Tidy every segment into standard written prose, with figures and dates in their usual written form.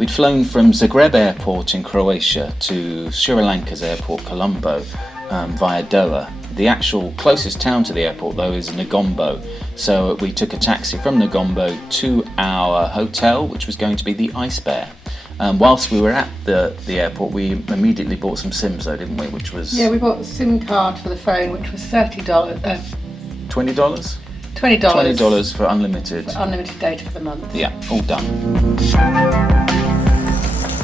We'd flown from Zagreb Airport in Croatia to Sri Lanka's airport, Colombo, via Doha. The actual closest town to the airport, though, is Negombo. So we took a taxi from Negombo to our hotel, which was going to be the Ice Bear. Whilst we were at the airport, we immediately bought some SIMs, though, didn't we? Which was... Yeah, we bought a SIM card for the phone, which was $30. $20? $20. $20 for unlimited. For unlimited data for the month. Yeah, all done.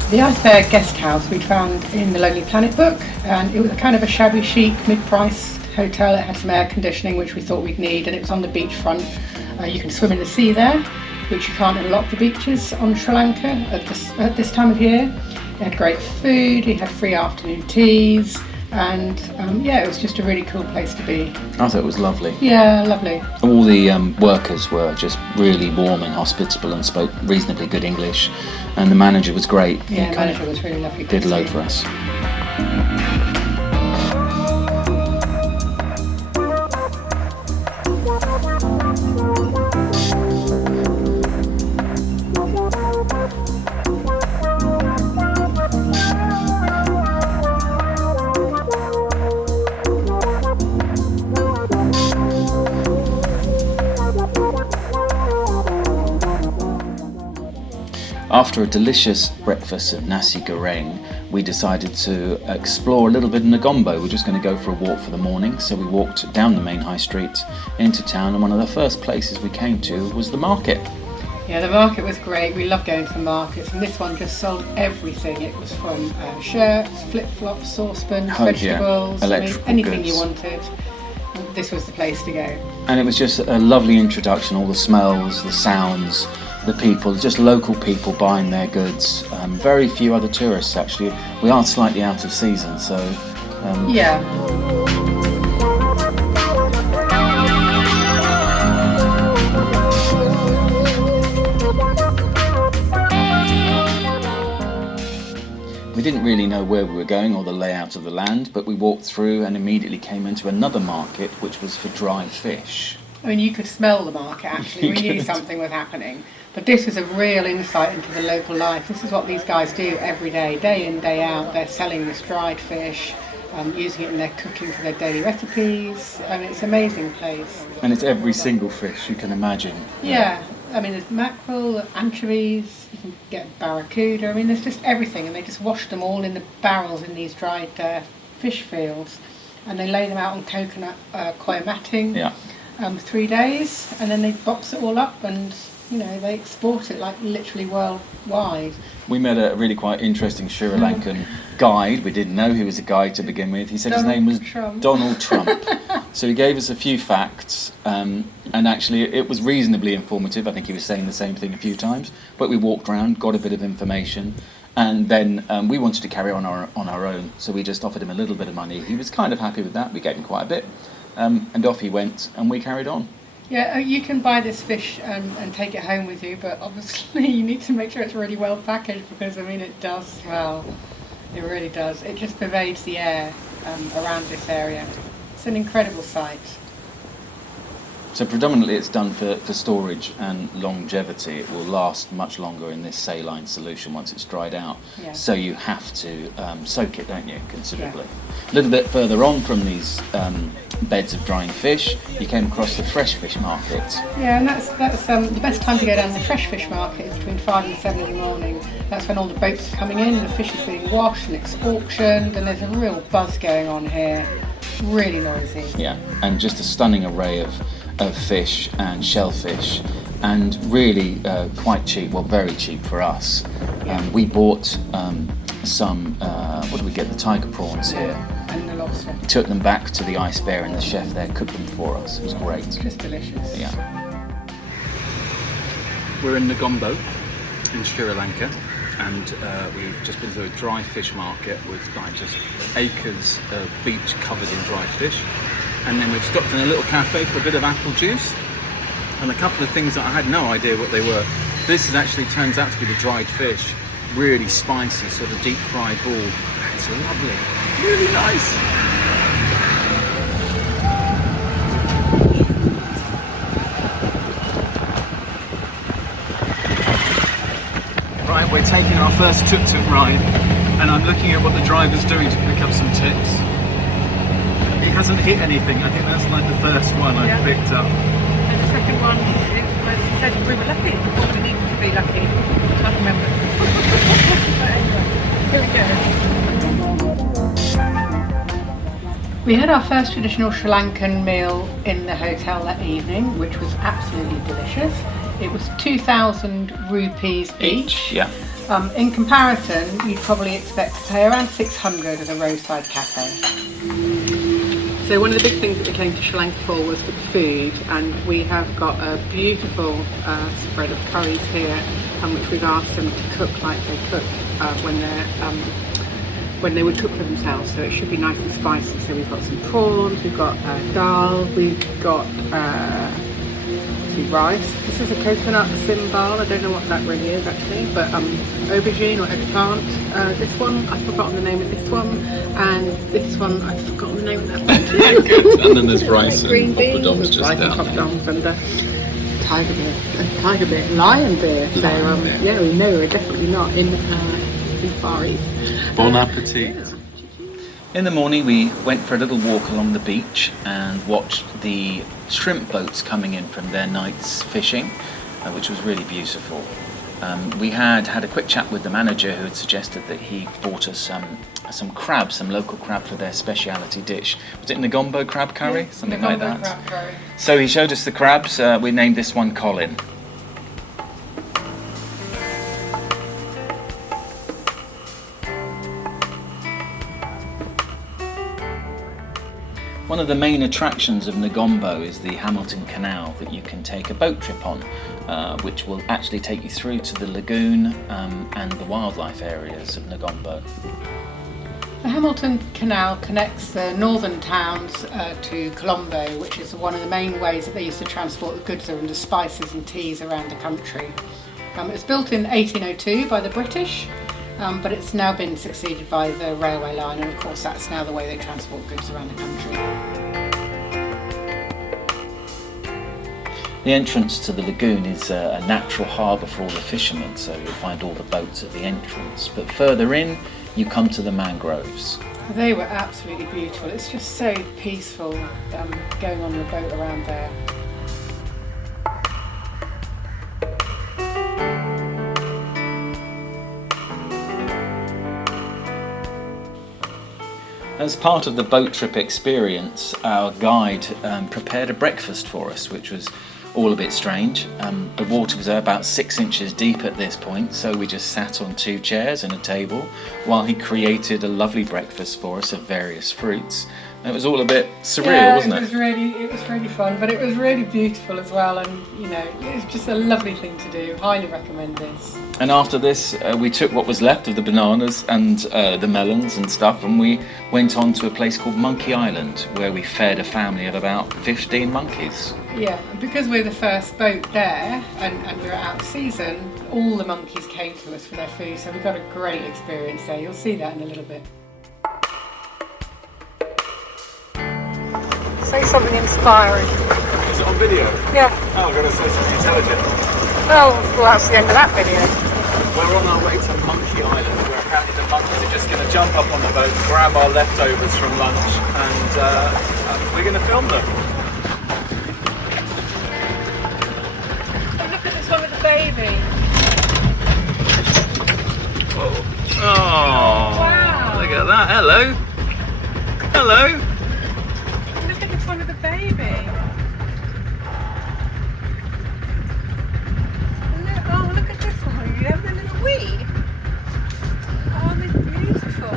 The Ice Bear guest house we found in the Lonely Planet book, and it was a kind of a shabby chic, mid-priced hotel. It had some air conditioning, which we thought we'd need, and it was on the beachfront. You can swim in the sea there, which you can't in a lot of the beaches on Sri Lanka at this time of year. It had great food, it had free afternoon teas, and yeah, it was just a really cool place to be. I thought it was lovely. Yeah, lovely. All the workers were just really warm and hospitable and spoke reasonably good English, and the manager was great. Yeah, the manager was really lovely. Did a load for us. After a delicious breakfast of nasi goreng, we decided to explore a little bit of Negombo. We're just going to go for a walk for the morning, so we walked down the main high street into town, and one of the first places we came to was the market. Yeah, the market was great. We love going to the markets, and this one just sold everything. It was from shirts, flip-flops, saucepans, vegetables, anything you wanted. This was the place to go. And it was just a lovely introduction, all the smells, the sounds, the people, just local people buying their goods. Very few other tourists, actually. We are slightly out of season, so... yeah. We didn't really know where we were going or the layout of the land, but we walked through and immediately came into another market, which was for dried fish. I mean, you could smell the market, actually. We knew something was happening. But this was a real insight into the local life. This is what these guys do every day in, day out. They're selling this dried fish, using it in their cooking for their daily recipes. I mean, it's an amazing place. And it's every single fish you can imagine. Yeah. I mean, there's mackerel, anchovies, you can get barracuda. I mean, there's just everything. And they just wash them all in the barrels in these dried fish fields. And they lay them out on coconut coir matting. Yeah. 3 days. And then they box it all up and... you know, they export it like literally worldwide. We met a really quite interesting Sri Lankan guide. We didn't know he was a guide to begin with. He said his name was Donald Trump. So he gave us a few facts, and actually it was reasonably informative. I think he was saying the same thing a few times. But we walked around, got a bit of information, and then we wanted to carry on our own. So we just offered him a little bit of money. He was kind of happy with that. We gave him quite a bit, and off he went, and we carried on. Yeah, you can buy this fish and take it home with you, but obviously you need to make sure it's really well packaged because, I mean, it does smell. It really does. It just pervades the air around this area. It's an incredible sight. So predominantly it's done for storage and longevity. It will last much longer in this saline solution once it's dried out. Yeah. So you have to soak it, don't you, considerably. Yeah. A little bit further on from these beds of drying fish, you came across the fresh fish market. Yeah, and that's the best time to go down the fresh fish market is between 5 and 7 in the morning. That's when all the boats are coming in and the fish is being washed and auctioned, and there's a real buzz going on here. Really noisy. Yeah, and just a stunning array of fish and shellfish, and really quite cheap, well, very cheap for us. We bought some, what did we get, the tiger prawns here. And the lobster. Took them back to the Ice Bear, and the chef there cooked them for us. It was great. Just delicious. Yeah. We're in Negombo in Sri Lanka, and we've just been to a dry fish market with like just acres of beach covered in dried fish. And then we've stopped in a little cafe for a bit of apple juice and a couple of things that I had no idea what they were. This actually turns out to be the dried fish, really spicy, sort of deep fried ball. It's lovely, really nice. Right, we're taking our our first Tuk Tuk ride, and I'm looking at what the driver's doing to pick up some tips. He hasn't hit anything. I think that's like the first one I've picked up. And the second one, it said we were lucky. We needed to be lucky. I can't remember. But anyway, here we go. We had our first traditional Sri Lankan meal in the hotel that evening, which was absolutely delicious. It was 2,000 rupees each. Yeah. In comparison, you'd probably expect to pay around 600 at a roadside cafe. So one of the big things that we came to Sri Lanka for was the food, and we have got a beautiful spread of curries here, which we've asked them to cook like they cook when they would cook for themselves. So it should be nice and spicy. So we've got some prawns, we've got dal, we've got rice. This is a coconut simbal. I don't know what that really is actually, but aubergine or eggplant. This one, I've forgotten the name of this one, and this one, I've forgotten the name of that one too. Good. And then there's rice like green and beans, poppadoms just rice down and there. poppadoms and tiger beer, lion beer. So yeah, we know we're definitely not in the Far East. Bon appetit. In the morning we went for a little walk along the beach and watched the shrimp boats coming in from their night's fishing, which was really beautiful. We had a quick chat with the manager, who had suggested that he bought us some crab, some local crab for their speciality dish. Was it Negombo crab curry? Yeah, something Negombo like that. crab curry. So he showed us the crabs. We named this one Colin. One of the main attractions of Negombo is the Hamilton Canal that you can take a boat trip on, which will actually take you through to the Lagoon and the wildlife areas of Negombo. The Hamilton Canal connects the northern towns to Colombo, which is one of the main ways that they used to transport the goods and the spices and teas around the country. It was built in 1802 by the British, but it's now been succeeded by the railway line, and of course that's now the way they transport goods around the country. The entrance to the lagoon is a natural harbour for all the fishermen, so you'll find all the boats at the entrance. But further in, you come to the mangroves. They were absolutely beautiful. It's just so peaceful going on the boat around there. As part of the boat trip experience, our guide prepared a breakfast for us, which was all a bit strange. The water was about 6 inches deep at this point, so we just sat on 2 chairs and a table while he created a lovely breakfast for us of various fruits. It was all a bit surreal, wasn't it? It was really fun, but it was really beautiful as well, and you know, it was just a lovely thing to do. Highly recommend this. And after this, we took what was left of the bananas and the melons and stuff, and we went on to a place called Monkey Island, where we fed a family of about 15 monkeys. Yeah, and because we're the first boat there, and we're out of season, all the monkeys came to us for their food, so we got a great experience there. You'll see that in a little bit. Say something inspiring. Is it on video? Yeah. Oh, I've got to say something intelligent. Oh, well, that's the end of that video. We're on our way to Monkey Island, where apparently the monkeys are just going to jump up on the boat, grab our leftovers from lunch, and we're going to film them. Oh, look at this one with the baby. Oh, Wow. Look at that. Hello. Hello. Look at this one with the baby. Oh, look at this one. You have the little wee. Oh, they're beautiful.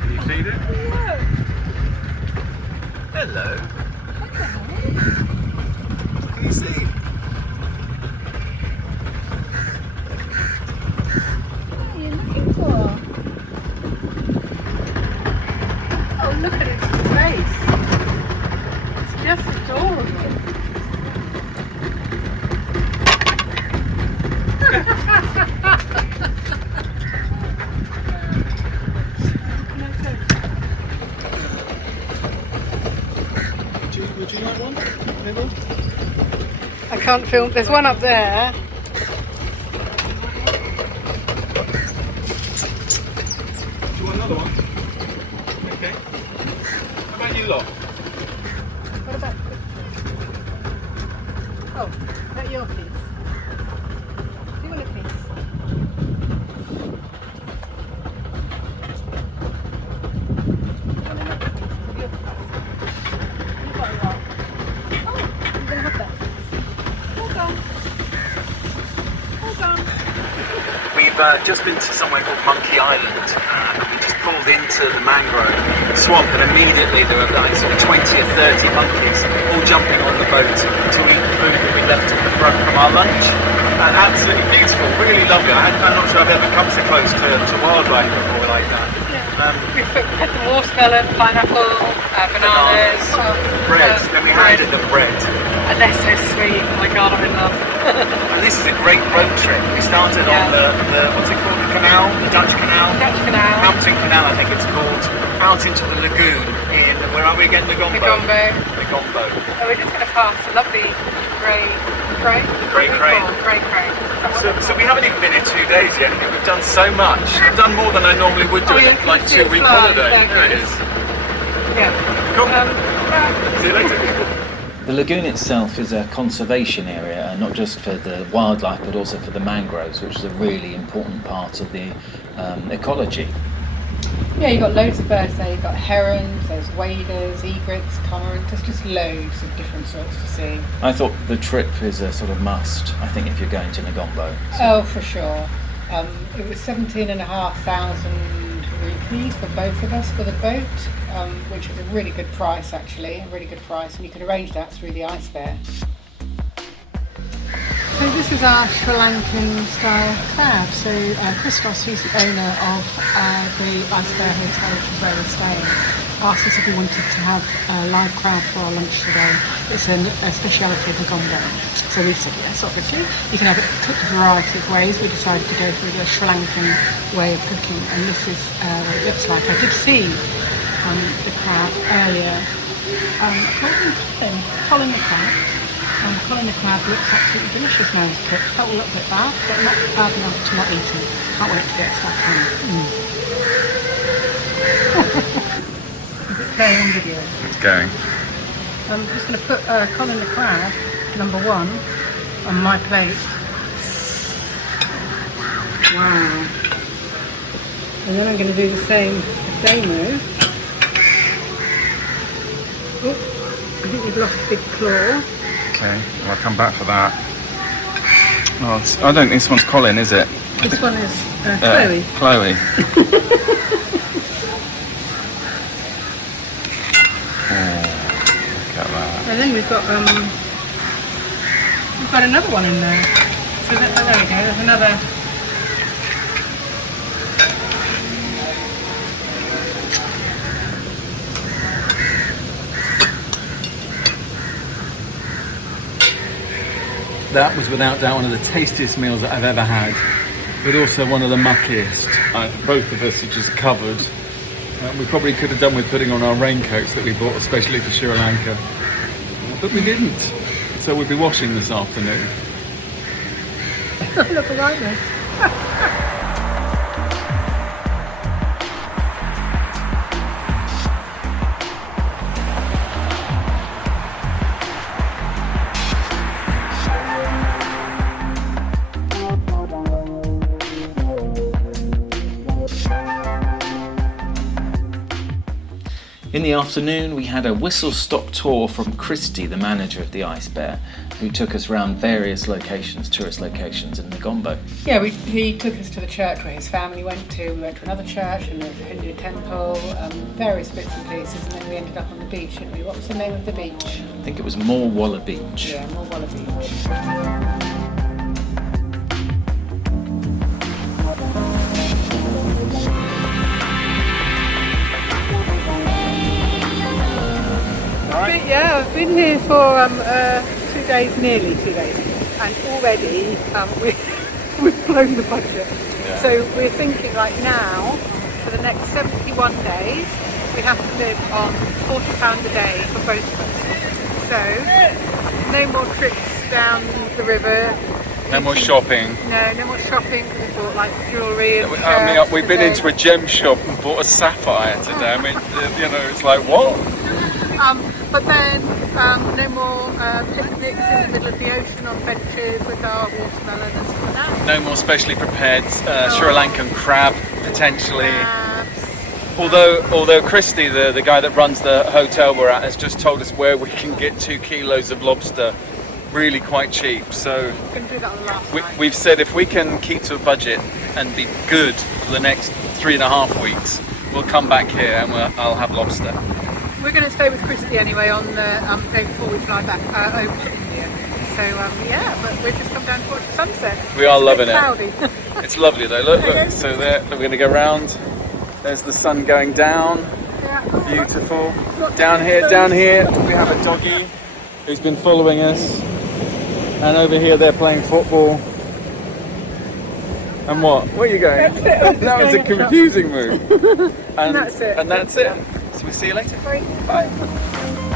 Can you feed it? Look. Hello. What the heck? Can you see? What are you looking for? Oh, look at its face. It's just adorable. Would you like one? I can't film. There's one up there. Do you want another one? Okay. How about you lot? What about? Oh, is that your piece? Do you want a piece? We've just been to somewhere called Monkey Island, and we just pulled into the mangrove swamp, and immediately there were like sort of 20 or 30 monkeys all jumping on the boat to eat the food that we left at the front from our lunch. And absolutely beautiful, really lovely. I'm not sure I've ever come so close to wildlife before like that. We put watermelon, pineapple, bananas, bread. Then we handed them bread. and they're so sweet. Oh my god, I'm in love. And this is a great boat trip. We started on the what's it called? The canal, the Dutch Canal. Dutch Canal. Hampton Canal, I think it's called. Out into the lagoon in, where are we again? Negombo. Negombo. Oh, we're just going to pass a lovely grey crane. Grey crane. Grey crane. So we haven't even been here 2 days yet. We've done so much. I've done more than I normally would do in like 2 week holiday. There it is. Yeah. Cool. See you later. The lagoon itself is a conservation area, not just for the wildlife but also for the mangroves, which is a really important part of the ecology. Yeah, you've got loads of birds there. You've got herons, there's waders, egrets, cormorants. There's just loads of different sorts to see. I thought the trip is a sort of must, I think, if you're going to Negombo. Oh, for sure. It was 17,500 rupees for both of us for the boat, which is a really good price actually, a really good price, and you can arrange that through the Ice Bear. So this is our Sri Lankan style crab. So Christos, who's the owner of the Ice Bear Hotel, which is where we're staying, asked us if we wanted to have live crab for our lunch today. It's a speciality of Negombo. So we said yes, obviously. You can have it cooked a variety of ways. We decided to go for the Sri Lankan way of cooking, and this is what it looks like. I did see the crab earlier. Colin the Crab. Colin the Crab looks absolutely delicious now it's cooked. Felt a little bit bad, but not bad enough to not eat it. Can't wait to get stuck in. Is it playing on video? It's going. I'm just going to put Colin the Crab, number 1, on my plate. Wow. And then I'm going to do the same with Damo. Oh, I think we've lost a big claw. Okay, well, I'll come back for that. Oh, I don't think this one's Colin, is it? This one is Chloe. Chloe. Look at that. And then we've got another one in there. So there we go. There's another. That was without doubt one of the tastiest meals that I've ever had, but also one of the muckiest. Both of us are just covered. We probably could have done with putting on our raincoats that we bought especially for Sri Lanka, but we didn't. So we'll be washing this afternoon. Look at this. In the afternoon, we had a whistle-stop tour from Christy, the manager of the Ice Bear, who took us around various locations, tourist locations in Negombo. Yeah, he took us to the church where his family went to. We went to another church and a Hindu temple, various bits and pieces, and then we ended up on the beach, didn't we? What was the name of the beach? I think it was Moorwalla Beach. Yeah, Moorwalla Beach. Yeah, I've been here for 2 days, nearly 2 days, and already we've blown the budget. Yeah. So we're thinking right now, for the next 71 days, we have to live on £40 a day for both of us. So no more trips down the river. No more shopping. No more shopping. We bought like jewellery and I mean, we've been into a gem shop and bought a sapphire today. I mean, you know, it's like, what? But then no more picnics in the middle of the ocean on benches with our watermelon and stuff like that. No more specially prepared Sri Lankan crab, potentially. Crabs. Although Christy, the guy that runs the hotel we're at, has just told us where we can get 2 kilos of lobster really quite cheap. So Couldn't do that on the last night. we've said if we can keep to a budget and be good for the next 3.5 weeks, we'll come back here and I'll have lobster. We're going to stay with Christy anyway on the day before we fly back over to India. So yeah, but we've just come down to watch the sunset. We are It's a loving bit it. cloudy. It's lovely though. Look. So there, we're going to go round. There's the sun going down. Yeah. Beautiful. Down here, we have a doggy who's been following us. And over here, they're playing football. And what? Where are you going? That was a confusing move. And that's it. And that's it. So we see you later. Bye. Bye.